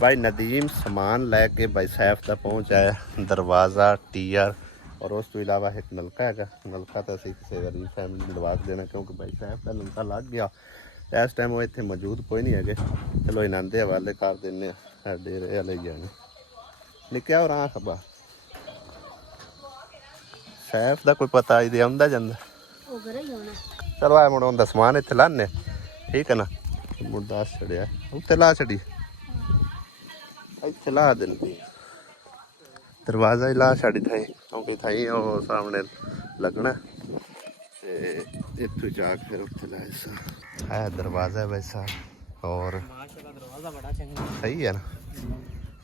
भाई नदीम समान लैके भाई सैफ तक पहुँच आया। दरवाज़ा टीयर और उस तो इलावा एक नलका है। नलका तो असी किसी गरीब फैमिली में लगा देना क्योंकि भाई सैफ का नलका लग गया। इस टाइम वो इतने मौजूद कोई नहीं है। चलो इन्हों के हवाले कर देने डेरे वाले जाने निकया और खबा सैफ का कोई पता ही आंदा जांदा। चलो आ मुड़ उनका समान इतने लाने ठीक है ना। मुड़ दस छड़िया उत्ते ला छड़ी इतने ला देनी दरवाज़ा ही ला छड़ी थाई क्योंकि थाई वो सामने लगना इतों जाके फिर उत्ते लाए है दरवाज़ा वैसा और सही है ना।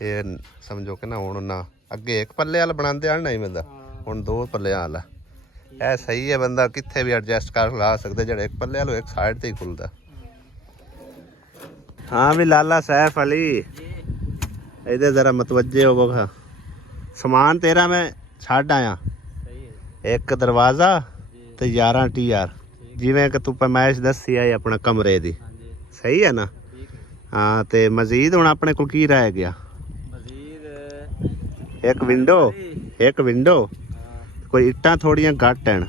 ये समझो कि ना हूँ ना अगे एक पल्ले वाला बनाते आना नहीं मिलता हूँ दो पल्ले वाला है। सही है बंदा कितने भी एडजस्ट कर ला सकते जो एक पल्ले वाला एक साइड से ही खुलता। हाँ भी लाला सैफ अली इधर जरा मतवजे हो बखा समान तेरा मैं छड़ आया। एक दरवाज़ा तो 11 टीआर जिमें कि तू पैमाइश दसी है अपना कमरे दी सही है ना। हाँ तो मजीद हूँ अपने को की रह गया एक विंडो कोई इट्टां थोड़ियां घट हैं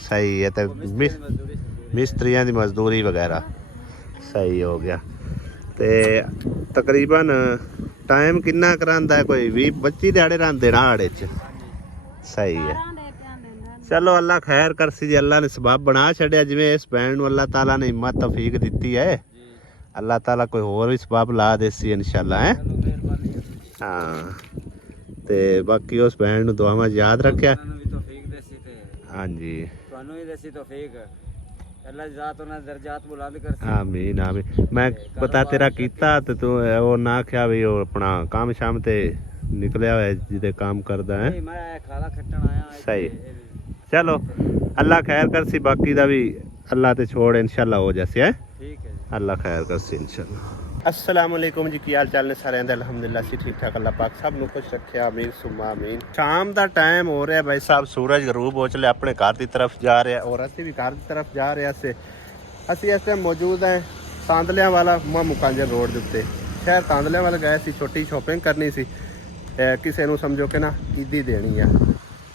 सही है। तो मिस्त्रियों की मजदूरी वगैरह सही हो गया। तो तकरीबन टाइम किन्ना करांदा है कोई 20-25 दिहाड़े रहांदे ना आड़े च सही है। चलो अल्लाह खैर कर सी जी। अल्लाह ने सबब बना छड़िया जिवें इस भैन नूं अल्लाह ताला ने हिम्मत तौफीक दी है। अल्लाह ताला कोई होर भी सबब ला देसी इंशाल्लाह है। हाँ तो बाकी उस भैन नूं दुआवां याद रखिया। हाँ जी आमीन आमीन। मैं पता तेरा कीता ते तू वो ना क्या भी वो अपना काम शाम ते निकलिया हुआ जिदे काम करदा है सही। चलो अल्लाह खैर कर सी बाकी दा भी अल्लाह ते छोड़ इंशाल्लाह हो जैसे है। अल्लाह खैर कर सी इंशाल्लाह। अस्सलाम वालेकुम जी की हाल चाल ने सारे अलहमदुलिल्लाह सी ठीक ठाक। अल्लाह पाक सब नूं खुश रखे आमीन सुम्मा आमीन। शाम का टाइम हो रहा है भाई साहब सूरज गरूब हो चले अपने घर की तरफ जा रहे हैं और असी भी घर की तरफ जा रहे हैं। असी इस टाइम मौजूद हैं तांदलियां वाला मुकांजर रोड के उत्ते शहर तांदलियां वाला गए सी छोटी शॉपिंग करनी सी किसी नूं समझो कि ना ईदी देनी है।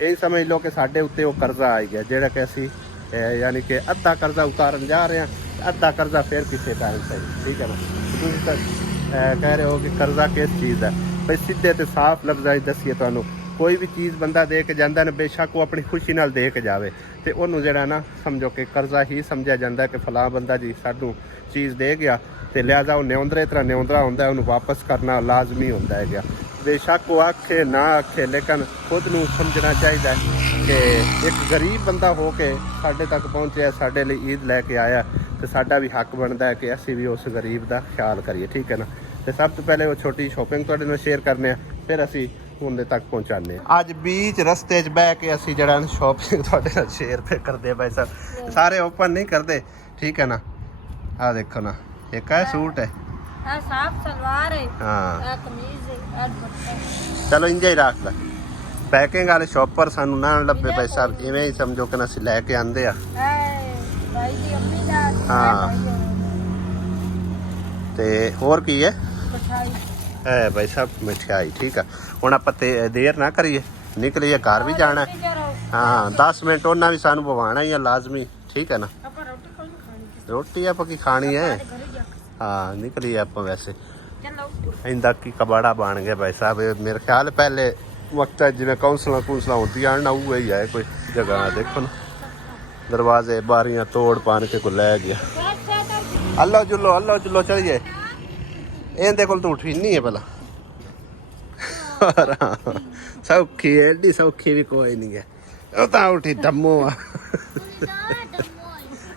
यही समझ लो कि साढ़े उत्ते वो कर्जा आई गया जोड़ा कि असी यानी कि अद्धा कर्जा उतारन जा रहे हैं अद्धा कर्जा फिर किसी टाइम सही ठीक है ना। तुम कह रहे हो कि कर्जा किस चीज़ है भाई सीधे तो साफ लफ्ज़ दसीए तुहानू कोई भी चीज़ बंदा दे के जाता ना बेशक वो अपनी खुशी नाल दे के जाए तो उन्होंने जरा ना समझो कि कर्जा ही समझा जाता है कि फलां बंदा जी सानू चीज़ दे गया तो लिहाजा वो न्योंदरे तरह न्योंदरा होंदा है उन्होंने वापस करना लाजमी होंदा है गया। बेशक वो आखे ना आखे लेकिन खुद नूं समझना चाहिए कि एक गरीब बंदा हो के साढ़े तक पहुँचे साढ़े लिए ईद लैके आया तो साडा भी हक बनता है कि असी भी उस गरीब का ख्याल करिए ठीक है ना। तो सब तो पहले वो छोटी शॉपिंग तुहाडे नाल शेयर करने फिर असी उन्हें तक पहुँचाने। अज बीच रस्ते च बह के असी जरा शॉपिंग तुहाडे नाल शेयर पे करते भाई साहब सारे ओपन नहीं करते ठीक है ना। आ देखो ना एक है सूट है साफ सलवार है हाँ कमीज है दुपट्टा। चलो इंजा ही रख ला पैकिंग वाले शॉपर सानू ना लभे भाई साहब इवें ही समझो कि असीं लैके आंदे आ। हाँ ते होर की है भाई साहब मिठाई ठीक है। हुण आपां देर ना करिए निकलिए घर भी जाना है। हाँ 10 मिनट उन्हें भी सानू पवाना ही है लाजमी ठीक है ना। रोटी आपां की खानी है हाँ निकलिए आप वैसे इंदा की कबाड़ा बन गया भाई साहब। मेरे ख्याल पहले वक्त जिवें कौंसलां होती ना वो ही है कोई जगह देखो ना दरवाजे बारियां तोड़ पान के को लै गया। अल्लाह जुल्लो चलिए इहदे कोल तो उठी नहीं है भला सौखी एडी सौखी भी कोई नहीं है वो तो उठी डम्मो आ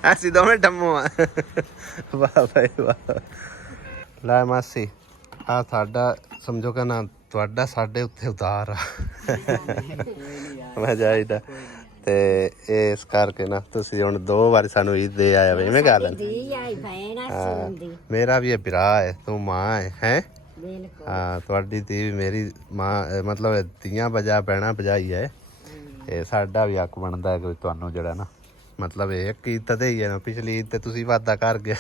ऐसी दोवें डम्मो आ वाह भाई वाह। लै मासी आ साडा समझो कि ना तुहाडा साडे उत्ते उतार आ मैं जाईदा ते इस करके ना तुसीं हुण 2 बारी सानू ईद दे आया वे इवें गल है। मेरा भी भरा है तू मां है हाँ तुहाडी धी भी मेरी मां मतलब धीआं बजा भैणां बजाई है। ते साडा भी हक बनदा है कि तुहानू जिहड़ा ना मतलब एक ईद तो ही है ना पिछली ईद तो तुसीं वादा कर गए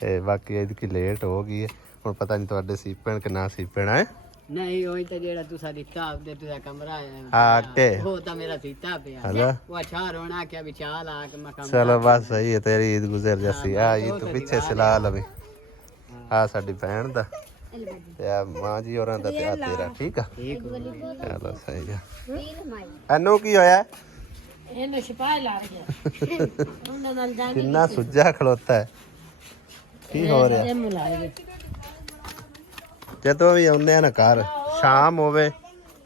ते बाकी ईद की लेट हो गई है ਹੁਣ ਪਤਾ ਨਹੀਂ ਤੁਹਾਡੇ ਸੀਪਣ ਕਿ ਨਾ ਸੀਪਣ ਹੈ ਨਹੀਂ ਉਹੀ ਤਾਂ ਜਿਹੜਾ ਤੁਸੀਂ ਦਿੱਤਾ ਆਪਦੇ ਤੁझा ਕਮਰਾ ਹਾਂ ਕੇ ਉਹ ਤਾਂ ਮੇਰਾ ਸੀਤਾ ਪਿਆ ਹਲਾ ਉਹ ਅੱਛਾ ਰੋਣਾ ਕਿ ਵੀ ਚਾਲ ਆ ਕੇ ਮੈਂ चलो बस सही है तेरी ईद गुजर जैसी आ ईद तो पीछे सिला लवे आ साडी भैन दा ते आ मां जी होरां दा ते आ तेरा ठीक है चलो सही है एनु की होया ਇਹਨੂੰ ਛਪਾ ਲਾ ਰਿਹਾ ਉਹਨਾਂ ਨਾਲ ਜਾ कितना सुजा खलोता है की हो रहा ਕੇ ਮੁਲਾਏ ਜਦੋਂ ਵੀ ਆਉਂਦੇ ਆ ਨਾ ਘਰ ਸ਼ਾਮ ਹੋਵੇ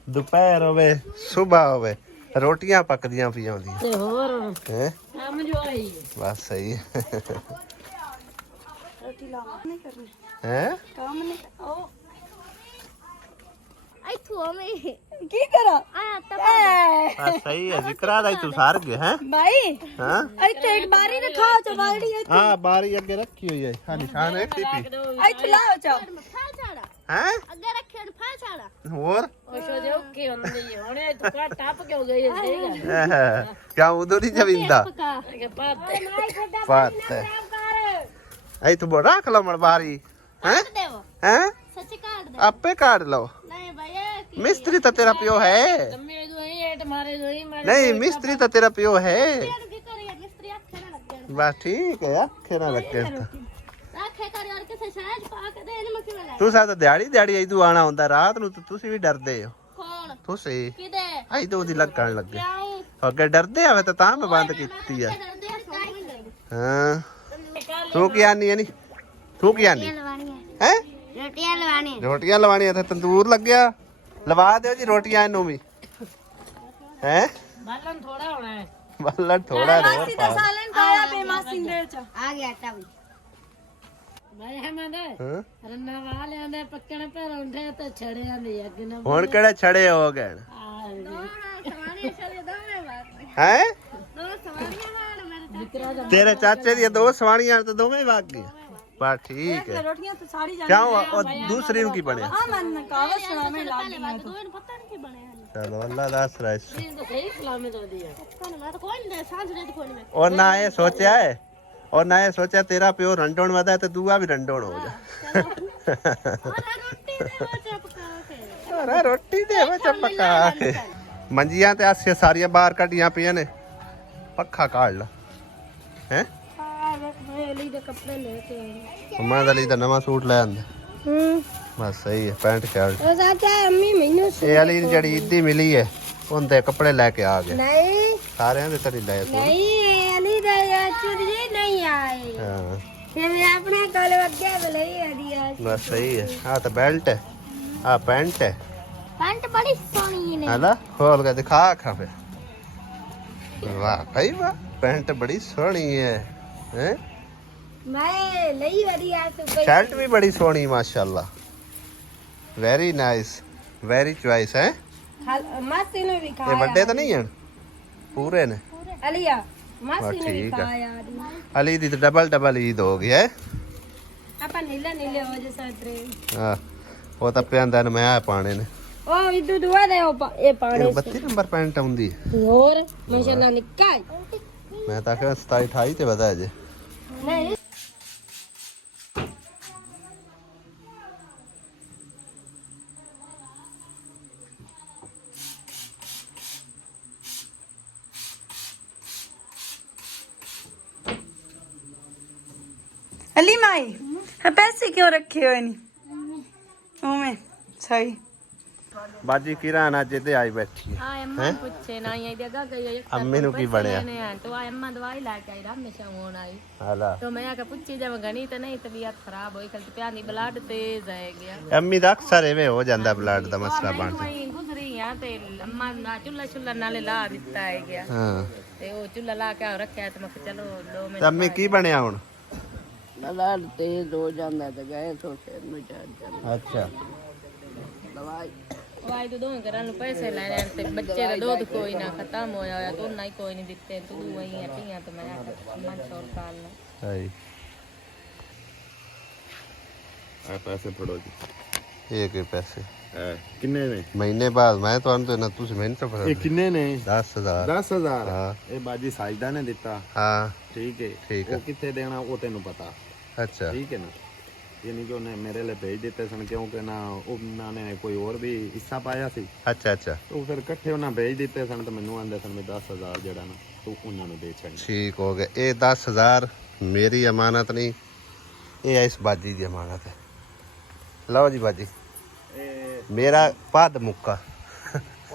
ਦੁਪਹਿਰ ਹੋਵੇ ਸਵੇਰ ਹੋਵੇ ਰੋਟੀਆਂ ਪੱਕਦੀਆਂ ਪਈਆਂ ਹੁੰਦੀਆਂ ਤੇ ਹੋਰ ਹੈ ਕੰਮ ਜੋ ਆਈ ਬਸ ਸਹੀ ਹੈ ਰੋਟੀ ਲਾਵਾ ਨਹੀਂ ਕਰਨੀ ਹੈ ਕੰਮ ਨਹੀਂ ਉਹ ਆਈ ਤੂੰ ਮੈਂ ਕੀ ਕਰਾਂ ਆਇਆ ਤਾਂ ਬਸ ਸਹੀ ਹੈ ਜ਼ਿਕਰਾ ਦਾ ਹੀ ਤੂੰ ਸਾਰ ਗਿਆ ਹੈ ਭਾਈ ਹਾਂ ਇੱਥੇ ਇੱਕ ਬਾਰੀ ਨੇ ਖਾਓ ਚ ਬਾੜੀ ਹਾਂ ਬਾਰੀ ਅੱਗੇ ਰੱਖੀ ਹੋਈ ਹੈ ਹਾਂ ਨਿਸ਼ਾਨ ਹੈ ਟੀਪੀ ਇੱਥੇ ਲਾਓ ਚਾ ਫਾ ਛਾੜਾ ਹੈ ਅੱਗੇ ਰੱਖਿਆ ਨੂੰ ਫਾ ਛਾੜਾ ਹੋਰ ਉਹ ਸੋ ਦੇ ਓਕੇ ਹੁੰਦੀ ਹੁਣੇ ਤੂੰ ਕਾ ਟੱਪ ਕਿਉਂ ਗਈ ਹੈ ਕਿਆ ਉਦੋਂ ਨਹੀਂ ਜਵਿੰਦਾ ਕਿ ਪਾਤੇ ਬਾਤ ਹੈ ਐ ਤੂੰ ਬੜਾ ਰੱਖ ਲਾ ਮਣ ਬਾਰੀ ਹੈ ਦੇਵੋ ਹੈ ਸੱਚ ਕਾਟ ਦੇ ਆਪੇ ਕਾਟ ਲਓ ਨਹੀਂ ਭਈਆ ਮਿਸਤਰੀ ਤਾਂ ਤੇਰਾ ਪਿਓ ਹੈ ਮੈਂ ਜੋ ਹੀ ਏਟ ਮਾਰੇ ਜੋ ਹੀ ਮਾਰੇ ਨਹੀਂ ਮਿਸਤਰੀ ਤਾਂ ਤੇਰਾ ਪਿਓ ਹੈ ਕੀ ਕਰੀਏ ਮਿਸਤਰੀ ਅੱਖੇ ਨਾ ਲੱਗੇ ਬਸ ਠੀਕ ਹੈ ਆਖੇ ਨਾ ਲੱਗੇ ਅੱਖੇ ਕਰੀ ਔਰ ਕਿਸੇ ਸ਼ਾਇਦ ਪਾ ਕੇ ਦੇ ਇਹਨੂੰ ਕਿਵੇਂ ਲੈ ਤੂੰ ਸਾਡਾ ਦਿਹਾੜੀ ਆਈ ਤੂੰ ਆਣਾ ਹੁੰਦਾ ਰਾਤ ਨੂੰ ਤੁਸੀਂ ਵੀ ਡਰਦੇ ਹੋ ਕੌਣ ਤੁਸੀਂ ਕਿਦੇ ਆਈ ਤਾਂ ਉਹਦੀ ਲੱਗਣ ਲੱਗੇ ਕਿਉਂ ਅੱਗੇ ਡਰਦੇ ਆਵੇ ਤਾਂ ਮੈਂ ਬੰਦ ਕੀਤੀ ਆ ਡਰਦੇ ਆ ਕਾਈ ਨਹੀਂ ਹਾਂ ਤੂੰ ਕੀ ਆਨੀ ਹੈ ਨੀ ਤੂੰ ਕੀ ਆਨੀ ਲਵਾਣੀਆਂ ਹੈ ਰੋਟੀਆਂ ਲਵਾਣੀਆਂ ਰੋਟੀਆਂ ਲਵਾਣੀਆਂ ਤੇ ਤੰਦੂਰ ਲੱਗਿਆ ਲਵਾ ਦਿਓ ਜੀ ਰੋਟੀਆਂ ਇਹਨੂੰ ਵੀ ਹੈ ਬਾਲਣ ਥੋੜਾ ਹੋਣਾ ਹੈ ਬੱਲਾ ਥੋੜਾ ਰੋ ਸਾਲਨ ਖਾਇਆ ਪੇ ਮਾਸੀ ਦੇ ਚ ਆ ਗਿਆ ਤਾਂ ਵੀ ਮੈਂ ਹਮਦ ਹਾਂ ਰੰਨਾ ਵਾਲਿਆਂ ਦੇ ਪੱਕਣ ਪਰ ਹੁੰਦੇ ਤੇ ਛੜਿਆਂ ਦੇ ਅੱਗ ਨਾ ਹੁਣ ਕਿਹੜੇ ਛੜੇ ਹੋ ਗਏ ਸਵਾਰੀਆਂ ਚਲੇ ਦੋਵੇਂ ਬਾਤ ਹੈ ਦੋ ਸਵਾਰੀਆਂ ਨਾਲ ਮੇਰੇ ਵਿਕਰਾ ਦਾ ਤੇਰੇ ਚਾਚੇ ਦੀਆਂ ਦੋ ਸਵਾਣੀਆਂ ਤੇ ਦੋਵੇਂ ਵਗ ਗਈਆਂ ਬਸ ਠੀਕ ਹੈ ਰੋਟੀਆਂ ਤੇ ਸਾਰੀ ਜਾ ਕਿਉਂ ਉਹ ਦੂਸਰੀ ਨੂੰ ਕੀ ਬਣਿਆ ਆ ਮਨ ਕਾਵਾ ਸੁਣਾਵੇਂ ਲਾ ਪਹਿਲੇ ਬਾਤ ਦੋਵੇਂ ਨੂੰ ਪਤਾ ਨਹੀਂ ਕੀ ਬਣਿਆ ਹਨ ਚਲੋ ਅੱਲਾ ਦੱਸ ਰਿਹਾ ਇਸ ਇਹ ਤਾਂ ਸਹੀ ਸਲਾਮੇ ਤੋਂ ਦੀ ਹੈ ਕੋਣ ਮੈਂ ਤਾਂ ਕੋਈ ਨਹੀਂ ਸਾਂਝ ਦੇ ਕੋਈ ਨਹੀਂ और ना ये सोचा है और ना ये सोचा तेरा प्यो रंडोण वादा है तो दूआ भी रंडोण हो जा ਰੋਟੀ ਦੇ ਵਿੱਚ ਪਕਾ ਕੇ अरे रोटी दे वो चपका के मंजियां ते आसे सारियां बाहर कटियां पियां ने पक्खा काट ला हैं ਮੈਂ ਲਈ ਦੇ ਕੱਪੜੇ ਲੈ ਕੇ ਆਈ मैं दा ਲਈ ਤਾਂ ਨਵਾਂ ਸੂਟ ਲੈ ਆਂਦਾ बस सही है पैंट शर्ट ਉਹ ਸਾਚਾ ਅੰਮੀ ਮੈਨੂੰ ये वाली ਜਿਹੜੀ ਇੱਦੀ ਮਿਲੀ ਹੈ ਉਹਦੇ ਕੱਪੜੇ ਲੈ ਕੇ ਆ ਗਏ ਨਹੀਂ ਸਾਰਿਆਂ ਦੇ ਤਰੀ ਲੈ ਤੂੰ ਨਹੀਂ ਅਲੀ ਦਾ ਚੁਰੀ ਨਹੀਂ ਆਏ ਹਾਂ ਫਿਰ ਮੈਂ ਆਪਣੇ ਕੋਲ ਅੱਗੇ ਬਲਈ ਆਦੀਆ बस सही है आ तो बेल्ट है आ पैंट है ਪੈਂਟ ਬੜੀ ਸੋਹਣੀ ਨੇ ਹੈਨਾ ਖੋਲ ਕੇ ਦਿਖਾ ਅੱਖਾਂ ਫੇ ਵਾਹ ਭਾਈ ਵਾਹ ਪੈਂਟ ਬੜੀ ਸੋਹਣੀ ਹੈ ਹੈ ਮੈਂ ਲਈ ਵਧੀਆ ਤੂੰ शर्ट भी बड़ी सोहनी माशाल्लाह वेरी नाइस वेरी चॉइस है ਮਾਸੀ ਨੂੰ ਵੀ ये ਖਾਇਆ बड़े तो नहीं हैं पूरे ने ਅਲੀਆ ਮਾਸੀ ਨੂੰ ਵੀ ਠੀਕ ਆ। ਖਾਇਆ अली दी तो डबल ईद हो गई है ਆਪਾਂ ਨੀਲੇ ਨੀਲੇ ਹੋ ਜੇ ਸਾਤਰੇ हाँ वो तो प्यांदा ने मैं पाने ने ਉਹ ਇਦੂ ਦੁਆ ਦੇ ਇਹ ਪਾਣੀ 32 नंबर पैंट आउंदी ਹੋਰ ਮਾਸ਼ਾਅੱਲਾ ਨਿੱਕਾ मैं तो कह 27 28 ते वधा जे ਨਹੀਂ अली माई है पैसे क्यों रखे हुए नहीं ओमे सही बाजी किराना जे ते आई बैठी है ਆ ਅੰਮਾ ਪੁੱਛੇ ਨਾ ਇਹ ਜਗ੍ਹਾ ਗਈ अम्मी नु की बनया तो आ अम्मा दवाई लाके आई हमेशा होन आई हाला तो मैं आके पूछी जब गणी तो नहीं तबीयत खराब होई कल प्यानी ब्लड तेज आ गया अम्मी दा अक्सर एवे हो जांदा ब्लड दा मसला बन वही गुजरी आ ते अम्मा ना चुल्ला चुल्ला नाले ला दिता है गया हां ते वो चुल्ला ला के रखा तो मैं चलो 2 ਤੇ ਅੰਮੀ ਕੀ ਬਣਿਆ ਹੁਣ ਬਲੱਡ ਤੇਜ਼ ਹੋ ਜਾਂਦਾ ਤੇ ਗਏ ਤੋਂ ਸਿਰ ਨੂੰ ਚੜ ਜਾਂਦਾ ਅੱਛਾ ਦਵਾਈ ਦਵਾਈ ਤੋਂ ਦੋਵੇਂ ਘਰਾਂ ਨੂੰ ਪੈਸੇ ਲੈਣੇ ਤੇ ਬੱਚੇ ਦਾ ਦੁੱਧ ਕੋਈ ਨਾ ਖਤਮ ਹੋਇਆ ਹੋਇਆ ਤੋਂ ਨਹੀਂ ਕੋਈ ਨਹੀਂ ਦਿੱਤੇ ਤੂੰ ਵਹੀਂ ਹੈ ਪੀਆਂ ਤੇ ਮੈਂ ਮਨ ਸ਼ੋਰ ਕਾਲ ਨਾ ਸਹੀ ਆ ਪੈਸੇ ਫੜੋ ਜੀ ਇਹ ਕੀ ਪੈਸੇ ਕਿੰਨੇ ਨੇ ਮਹੀਨੇ ਬਾਅਦ ਮੈਂ ਤੁਹਾਨੂੰ ਤੇ ਨਾ ਤੁਸੀਂ ਮੈਨੂੰ ਤਾਂ ਇਹ ਕਿੰਨੇ ਨੇ 10000 10000 ਹਾਂ। ਇਹ ਬਾਜੀ ਸਾਜਦਾ ਨੇ ਦਿੱਤਾ ਹਾਂ ਠੀਕ ਹੈ ਠੀਕ ਹੈ। ਉਹ ਕਿੱਥੇ ਦੇਣਾ ਉਹ ਤੈਨੂੰ ਪਤਾ ਅੱਛਾ ਠੀਕ ਹੈ ਨਾ यानी कि उन्हें मेरे लिए भेज देते सन क्योंकि ना उन्होंने कोई और भी हिस्सा पाया सी अच्छा अच्छा तो फिर इकट्ठे उन्हें भेज देते सन तो मैनू आंदे सन भी 10,000 जड़ा ना तो उन्होंने दे छड़ना ठीक हो गया। ये 10,000 मेरी अमानत नहीं, ये इस बाजी की अमानत है। लो जी बाजी, मेरा पद मुक्का,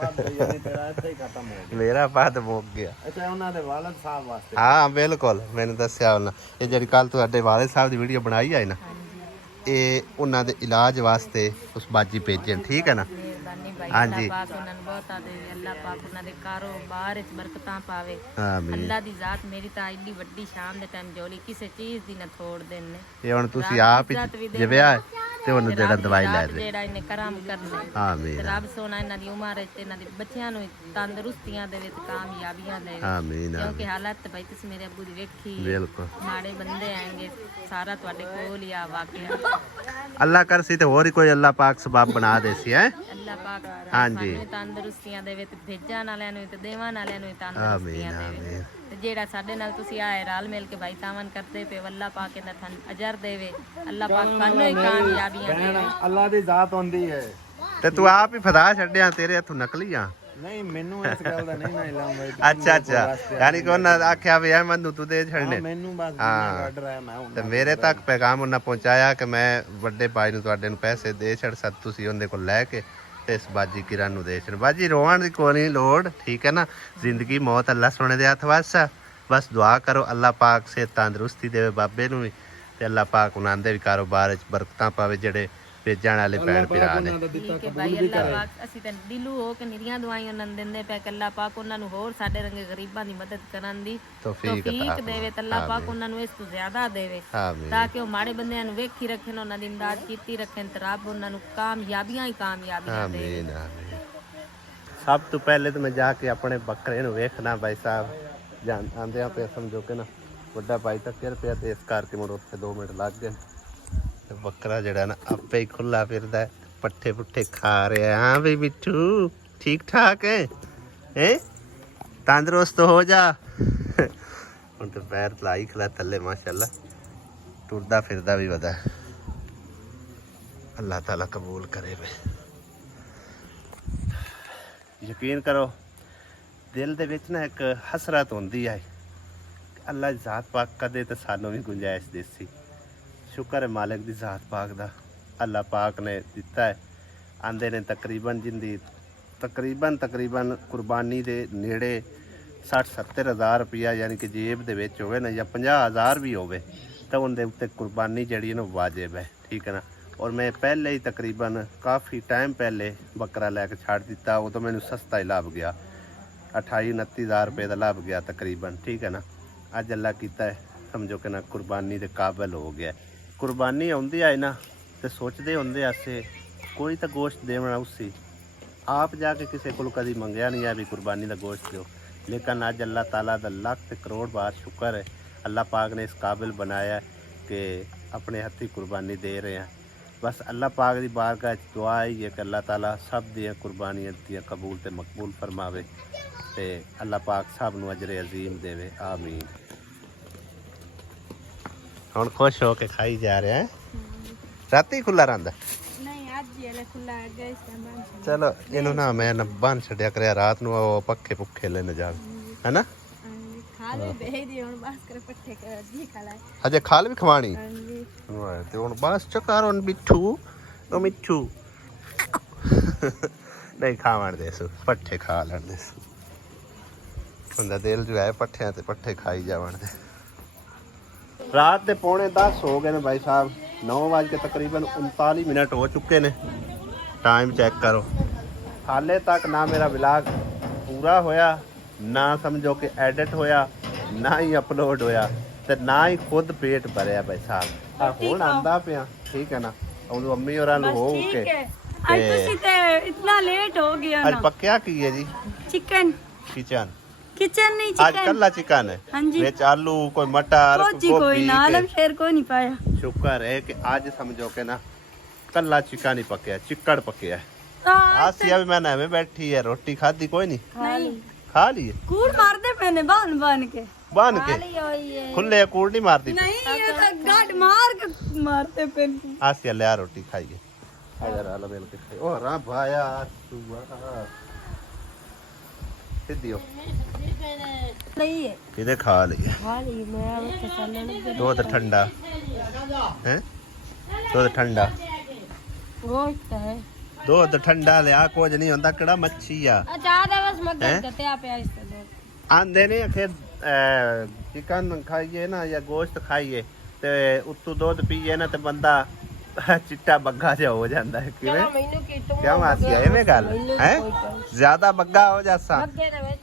यानी तेरा ऐसे ही खत्म हो गया। मेरा पद मुक गया। अच्छा उन्होंने वालद साहब वास्ते हाँ बिल्कुल, मैंने दसिया उन्हें ये जी कल तुहाडे वाले साहब की वीडियो बनाई है ना, ये उन्होंने इलाज वास्ते उस बाजी भेजन, ठीक है ना। ਮਿਹਰਬਾਨੀ ਭਾਈ हाँ ਅੱਲਾਹ जी ਪਾਕ ਉਹਨਾਂ ਨੂੰ ਬਹੁਤਾ ਦੇ, ਅੱਲਾਹ ਪਾਕ ਉਹਨਾਂ ਦੇ ਕਾਰੋਬਾਰ ਵਿੱਚ ਬਰਕਤਾਂ ਪਾਵੇ। आमीन। ਅੱਲਾਹ ਦੀ ਜ਼ਾਤ ਮੇਰੀ ਤਾਂ ਐਡੀ ਵੱਡੀ ਸ਼ਾਮ ਦੇ ਟਾਈਮ ਜੋਲੀ ਕਿਸੇ ਚੀਜ਼ ਦੀ ਨਾ ਤੋੜ ਦੇਣ। ਇਹ ਹੁਣ ਤੁਸੀਂ ਆਪ ਹੀ ਜਿਵਿਆ ਤੇ ਉਹਨੂੰ ਜਿਹੜਾ ਦਵਾਈ ਲੈ ਦੇ। ਜਿਹੜਾ ਇਹਨੇ ਕਰਮ ਕਰਨਾ ਤੇ ਆਮੀਨ ਰੱਬ ਸੋਨਾ ਇਹਨਾਂ ਦੀ ਉਮਰ ਵਿੱਚ ਇਹਨਾਂ ਦੇ ਬੱਚਿਆਂ ਨੂੰ ਤੰਦਰੁਸਤੀਆਂ ਦੇ ਵਿੱਚ ਕਾਮਯਾਬੀਆਂ ਦੇਵੇ। ਆਮੀਨ ਕਿਉਂਕਿ ਹਾਲਾਤ ਭਾਈ ਤੁਸੀਂ ਮੇਰੇ ਅੱਬੂ ਦੀ ਵੇਖੀ, ਬਿਲਕੁਲ ਮਾੜੇ ਬੰਦੇ ਆਏਂਗੇ, ਸਾਰਾ ਤੁਹਾਡੇ ਕੋਲ ਹੀ ਆ ਵਾਕਿਆ। ਅੱਲਾ ਕਰ ਸੀ ਤੇ ਹੋਰ ਹੀ ਕੋਈ ਅੱਲਾ ਪਾਕ ਸਬਬ ਬਣਾ ਦੇ ਸੀ ਹੈ। ਅੱਲਾਹ ਪਾਕ ਹਾਂਜੀ ਸਾਨੂੰ ਤੰਦਰੁਸਤੀਆਂ ਦੇਵੇ ਤੇ ਭੇਜਣ ਵਾਲਿਆਂ ਨੂੰ ਤੇ ਦੇਵਾਂ ਵਾਲਿਆਂ ਨੂੰ ਤੰਦਰੁਸਤੀਆਂ ਆਮੀਨ ਦੇਵੇ। ਆਮੀਨ। ਤੇ ਜਿਹੜਾ ਸਾਡੇ ਨਾਲ ਤੁਸੀਂ ਆਏ ਰਲ ਮਿਲ ਕੇ ਭਾਈ ਤਾਵਨ ਕਰਦੇ ਪਏ, ਅੱਲਾਹ ਪਾਕ ਇਹਦਾ ਤੁਹਾਨੂੰ ਅਜਰ ਦੇਵੇ। ਅੱਲਾਹ ਪਾਕ ਸਾਨੂੰ ਹੀ ਕਾਮਯਾਬੀਆਂ ਦੇਵੇ। ਅੱਲਾ ਦੀ ਜ਼ਾਤ ਹੁੰਦੀ ਹੈ। ਤੇ ਤੂੰ ਆਪ ਹੀ ਫਦਾ ਛੱਡਿਆ, ਤੇਰੇ ਹੱਥੋਂ ਨਕਲੀ ਆ। ਨਹੀਂ ਮੈਨੂੰ ਇਸ ਗੱਲ ਦਾ ਨਹੀਂ ਨਾ ਇਲਾਮ ਬਈ ਅੱਛਾ ਅੱਛਾ, ਯਾਨੀ ਕਿ ਉਹਨਾਂ ਆਖਿਆ ਵੀ ਐ ਮੈਨੂੰ ਤੂੰ ਦੇ ਛੱਡਨੇ। ਮੈਨੂੰ ਬਸ ਹਾਂ। ਕੱਢ ਰਿਹਾ ਮੈਂ ਹੁਣ ਤੇ ਮੇਰੇ ਤੱਕ ਪੈਗਾਮ ਉਹਨਾਂ ਪਹੁੰਚਾਇਆ ਕਿ ਮੈਂ ਵੱਡੇ ਭਾਈ ਨੂੰ ਤੁਹਾਡੇ ਨੂੰ ਪੈਸੇ ਦੇ ਛੱਡ ਸਕ, ਤੁਸੀਂ ਉਹਦੇ ਕੋਲ ਲੈ ਕੇ ਤੇ ਇਸ ਬਾਜੀ ਕਿਰਨ ਨੂੰ ਦੇ ਛੱਡ। ਬਾਜੀ ਰੋਣ ਦੀ ਕੋਈ ਨਹੀਂ ਲੋੜ, ਠੀਕ ਹੈ ਨਾ। ਜ਼ਿੰਦਗੀ ਮੌਤ ਅੱਲਾ ਸੋਨੇ ਦੇ ਹੱਥ ਵੱਸ ਆ। ਬਸ ਦੁਆ ਕਰੋ ਅੱਲਾ ਪਾਕ ਸੇ ਤੰਦਰੁਸਤੀ ਦੇਵੇ ਬਾਬੇ ਨੂੰ ਵੀ, ਤੇ ਅੱਲਾ ਪਾਕ ਉਹਨਾਂ ਦੇ ਵੀ ਕਾਰੋਬਾਰ ਵਿੱਚ ਬਰਕਤਾਂ ਪਾਵੇ ਜਿਹੜੇ ਭੇਜਣ ਵਾਲੇ ਭੈਣ ਭਰਾ ਨੇ। ਠੀਕ ਹੈ ਭਾਈ, ਅੱਲਾਹ ਪਾਕ ਅਸੀਂ ਤਾਂ ਦਿਲੋਂ ਹੋ ਕੇ ਨਿਰੀਆਂ ਦਵਾਈਆਂ ਉਹਨਾਂ ਨੂੰ ਦਿੰਦੇ ਪਏ ਕਿ ਅੱਲਾਹ ਪਾਕ ਉਹਨਾਂ ਨੂੰ ਹੋਰ ਸਾਡੇ ਰੰਗੇ ਗਰੀਬਾਂ ਦੀ ਮਦਦ ਕਰਨ ਦੀ ਤੌਫੀਕ ਤੌਫੀਕ ਦੇਵੇ ਤੇ ਅੱਲਾਹ ਪਾਕ ਉਹਨਾਂ ਨੂੰ ਇਸ ਤੋਂ ਜ਼ਿਆਦਾ ਦੇਵੇ ਆਮੀਨ ਤਾਂ ਕਿ ਉਹ ਮਾੜੇ ਬੰਦਿਆਂ ਨੂੰ ਵੇਖੀ ਰੱਖਣ, ਉਹਨਾਂ ਦੀ ਇਮਦਾਦ ਕੀਤੀ ਰੱਖਣ ਤੇ ਰੱਬ ਉਹਨਾਂ ਨੂੰ ਕਾਮਯਾਬੀਆਂ ਹੀ ਕਾਮਯਾਬੀਆਂ ਦੇਵੇ। ਆਮੀਨ ਆਮੀਨ। ਸਭ ਤੋਂ ਪਹਿਲੇ ਤਾਂ ਮੈਂ ਜਾ ਕੇ ਆਪਣੇ ਬੱਕਰੇ ਨੂੰ ਵੇਖਣਾ ਭਾਈ ਸਾਹਿਬ, ਜਾਣ ਆਂਦੇ ਆ ਪਏ ਸਮਝੋ ਕਿ ਨਾ ਵੱਡਾ ਭਾਈ ਤਾਂ ਫਿਰ ਪਿਆ ਤੇ ਇਸ ਕਰਕੇ ਮੁੜ ਉੱਥੇ 2 ਮਿੰਟ ਲੱਗ ਗਏ ਤੇ ਬੱਕਰਾ ਜਿਹੜਾ ਨਾ ਆਪੇ ਹੀ ਖੁੱਲਾ ਫਿਰਦਾ, ਪੱਠੇ ਪੁੱਠੇ ਖਾ ਰਿਹਾ। ਹਾਂ ਵੀ ਬਿੱਟੂ ਠੀਕ ਠਾਕ ਹੈ ਹੈ, ਤੰਦਰੁਸਤ ਹੋ ਜਾ। ਹੁਣ ਤਾਂ ਪੈਰ ਲਾਈ ਖਲਾ ਥੱਲੇ ਮਾਸ਼ਾਅੱਲਾ, ਟੁਰਦਾ ਫਿਰਦਾ ਵੀ ਵਦਾ। ਅੱਲਾਹ ਤਾਲਾ ਕਬੂਲ ਕਰੇ ਵੇ। ਯਕੀਨ ਕਰੋ ਦਿਲ ਦੇ ਵਿੱਚ ਨਾ ਇੱਕ ਹਸਰਤ ਹੁੰਦੀ ਹੈ, ਅੱਲਾ ਦੀ ਜ਼ਾਤ ਪਾਕ ਕਦੇ ਤੇ ਸਾਨੂੰ ਵੀ ਗੁੰਜਾਇਸ਼ ਦੇਸੀ। ਸ਼ੁਕਰ ਹੈ ਮਾਲਕ ਦੀ ਜ਼ਾਤ ਪਾਕ ਦਾ, ਅੱਲਾ ਪਾਕ ਨੇ ਦਿੱਤਾ ਹੈ। ਆਂਦੇ ਨੇ ਤਕਰੀਬਨ ਜਿੰਦੀ ਤਕਰੀਬਨ ਕੁਰਬਾਨੀ ਦੇ ਨੇੜੇ 60-70 ਹਜ਼ਾਰ ਰੁਪਇਆ ਯਾਨੀ ਕਿ ਜੇਬ ਦੇ ਵਿੱਚ ਹੋਵੇ ਨਾ, ਜਾਂ 50,000 ਵੀ ਹੋਵੇ ਤਾਂ ਉਹਦੇ ਉੱਤੇ ਕੁਰਬਾਨੀ ਜਿਹੜੀ ਨਾ ਵਾਜਿਬ ਹੈ, ਠੀਕ ਹੈ ਨਾ। ਔਰ ਮੈਂ ਪਹਿਲੇ ਹੀ ਤਕਰੀਬਨ ਕਾਫੀ ਟਾਈਮ ਪਹਿਲੇ ਬੱਕਰਾ ਲੈ ਕੇ ਛੱਡ ਦਿੱਤਾ, ਉਹ ਤਾਂ ਮੈਨੂੰ ਸਸਤਾ ਹੀ ਲੱਭ ਗਿਆ, 28-29 ਹਜ਼ਾਰ ਰੁਪਏ ਦਾ ਲੱਭ ਗਿਆ ਤਕਰੀਬਨ, ਠੀਕ ਹੈ ਨਾ। ਅੱਜ ਅੱਲਾ ਕੀਤਾ ਹੈ ਸਮਝੋ ਕਿ ਨਾ ਕੁਰਬਾਨੀ ਦੇ ਕਾਬਲ ਹੋ ਗਿਆ। ਕੁਰਬਾਨੀ ਆਉਂਦੀ ਆਏ ਨਾ ਤੇ ਸੋਚਦੇ ਹੁੰਦੇ ਆਸੇ ਕੋਈ ਤਾਂ ਗੋਸ਼ਤ ਦੇਵਣਾ ਉਸੀ, ਆਪ ਜਾ ਕੇ ਕਿਸੇ ਕੋਲ ਕਦੀ ਮੰਗਿਆ ਨਹੀਂ ਆ ਵੀ ਕੁਰਬਾਨੀ ਦਾ ਗੋਸ਼ਤ ਦਿਓ। ਲੇਕਿਨ ਅੱਜ ਅੱਲਾਹ ਤਾਲਾ ਦਾ ਲੱਖ ਤੇ ਕਰੋੜ ਬਾਰ ਸ਼ੁਕਰ ਹੈ, ਅੱਲਾਹ ਪਾਕ ਨੇ ਇਸ ਕਾਬਿਲ ਬਣਾਇਆ ਕਿ ਆਪਣੇ ਹੱਥੀਂ ਕੁਰਬਾਨੀ ਦੇ ਰਹੇ ਹਾਂ। ਬਸ ਅੱਲਾਹ ਪਾਕ ਦੀ ਬਾਰਗਾਹ 'ਚ ਦੁਆ ਹੀ ਹੈ ਕਿ ਅੱਲਾਹ ਤਾਲਾ ਸਭ ਦੀਆਂ ਕੁਰਬਾਨੀਆਂ ਦੀਆਂ ਕਬੂਲ ਤੇ ਮਕਬੂਲ ਫਰਮਾਵੇ ਤੇ ਅੱਲਾਹ ਪਾਕ ਸਭ ਨੂੰ ਅਜਰ ਅਜ਼ੀਮ ਦੇਵੇ। ਆਮੀਨ। ਹੁਣ ਖੁਸ਼ ਹੋ ਕੇ ਖਾਈ ਜਾ ਰਿਹਾ ਹੈ। ਰਾਤੀ ਖੁੱਲਾ ਰਹਿੰਦਾ ਨਹੀਂ ਅੱਜ ਇਹ ਖੁੱਲਾ ਹੈਗਾ ਇਸ ਟਾਈਮ। ਚਲੋ ਇਹਨੂੰ ਨਾ ਮੈਂ ਨਾ ਬੰਨ ਛੱਡਿਆ ਕਰਿਆ ਰਾਤ ਨੂੰ, ਉਹ ਪੱਖੇ ਪੁੱਖੇ ਲੈ ਨਾ ਜਾਣ, ਹੈਨਾ। ਖਾ ਲੈ ਬਹਿ ਦੀ ਹੁਣ ਬਸ ਕਰ ਪੱਠੇ ਕਰ ਜੀ ਖਾ ਲੈ। ਅਜੇ ਖਾਲ ਵੀ ਖਵਾਣੀ ਹਾਂਜੀ ਤੇ ਹੁਣ ਬਸ ਚਕਾਰ ਹੁਣ ਮਿੱਠੂ ਉਹ ਮਿੱਠੂ ਨਹੀਂ ਖਾਵਣ ਦੇ ਸੂ, ਪੱਠੇ ਖਾ ਲੈਣ ਦੇ ਸੂ। ਹੁੰਦਾ ਦਿਲ ਜੋ ਹੈ ਪੱਠਿਆਂ ਤੇ ਪੱਠੇ ਖਾਈ ਜਾਵਣ ਦੇ। ਰਾਤ ਦੇ 9:45 ਹੋ ਗਏ ਨੇ ਭਾਈ ਸਾਹਿਬ, 9 ਵਜੇ ਕੇ ਤਕਰੀਬਨ 39 ਮਿੰਟ ਹੋ ਚੁੱਕੇ ਨੇ। ਟਾਈਮ ਚੈੱਕ ਕਰੋ, ਹਾਲੇ ਤੱਕ ਨਾ ਮੇਰਾ ਵਲੌਗ ਪੂਰਾ ਹੋਇਆ, ਨਾ ਸਮਝੋ ਕਿ ਐਡਿਟ ਹੋਇਆ, ਨਾ ਹੀ ਅਪਲੋਡ ਹੋਇਆ ਤੇ ਨਾ ਹੀ ਖੁਦ ਪੇਟ ਭਰਿਆ ਭਾਈ ਸਾਹਿਬ। ਆ ਹੁਣ ਆਂਦਾ ਪਿਆ, ਠੀਕ ਹੈ ਨਾ। ਉਹ ਅੰਮੀ ਹੋਰਾਂ ਨੂੰ ਹੋ ਕੇ ਅੱਜ ਤੁਸੀਂ ਤੇ ਇਤਨਾ ਲੇਟ ਹੋ ਗਿਆ ਅੱਜ ਨਾ। ਪੱਕਿਆ ਕੀ ਹੈ ਜੀ? ਚਿਕਨ ਕਿਚਨ ਨਹੀਂ ਅੱਜ ਕੱਲਾ ਚਿਕਨ ਹੈ, ਹਾਂਜੀ। ਵਿੱਚ ਆਲੂ, ਕੋਈ ਮਟਰ, ਕੋਈ ਨਾ ਆਲਮ ਸ਼ੇਰ ਕੋਈ ਨਹੀਂ ਪਾਇਆ। ਸ਼ੁਕਰ ਹੈ ਕਿ ਅੱਜ ਸਮਝੋ ਕਿ ਨਾ ਕੱਲਾ ਚਿਕਨ ਹੀ ਪੱਕਿਆ, ਚਿੱਕੜ ਪੱਕਿਆ। ਆਸੀਆ ਵੀ ਮੈਂ ਬੈਠੀ ਹੈ, ਰੋਟੀ ਖਾਧੀ ਕੋਈ ਨਹੀਂ, ਨਹੀਂ ਖਾ ਲਈ ਕੂੜ ਮਾਰਦੇ ਪਏ ਨੇ ਬਣ ਕੇ। बांध के खाली होई है खुले कूड़ नहीं मारती नहीं ये तो गाट मार के मारते पे आसिया ले आ रोटी खाइए इधर आ लो मिल के खाइए ओ रा भाया सीधी हो नहीं है किधे खा लिए खाली मैं अब चलने लग दूध ठंडा हैं दूध ठंडा गोश्त है दूध ठंडा लिया कुछ नहीं होता किड़ा मच्छी आ ज्यादा बस मत हैं? करते आप इस तरह आंदे ने आखिर चिकन खाइए ना या गोश्त खाइए ते उत्तू दूध पीए ना ते बंदा चिट्टा बग्गा जा हो जाता है किवें क्या मासी है में गल है ज्यादा बग्गा हो जासा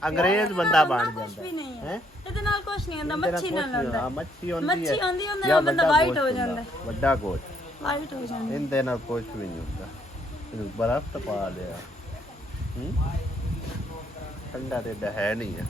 अंग्रेज बंदा बन जाता है हैं ਇਹਦੇ ਨਾਲ ਕੁਝ ਨਹੀਂ ਹੁੰਦਾ ਮੱਛੀ ਨਾਲ ਹੁੰਦਾ मच्छी होंदी ਮੱਛੀ है ਆਉਂਦੀ ਉਹਦੇ या ਨਾਲ ਬੰਦਾ बड़ा ਵਾਈਟ गोश्त ਹੋ होंदा, ਜਾਂਦਾ बड़ा गोश्त ਵਾਈਟ ਹੋ ਜਾਂਦਾ इनदे नाल कुछ भी नहीं होता बर्फ तो पा लिया ठंडा तो है नहीं है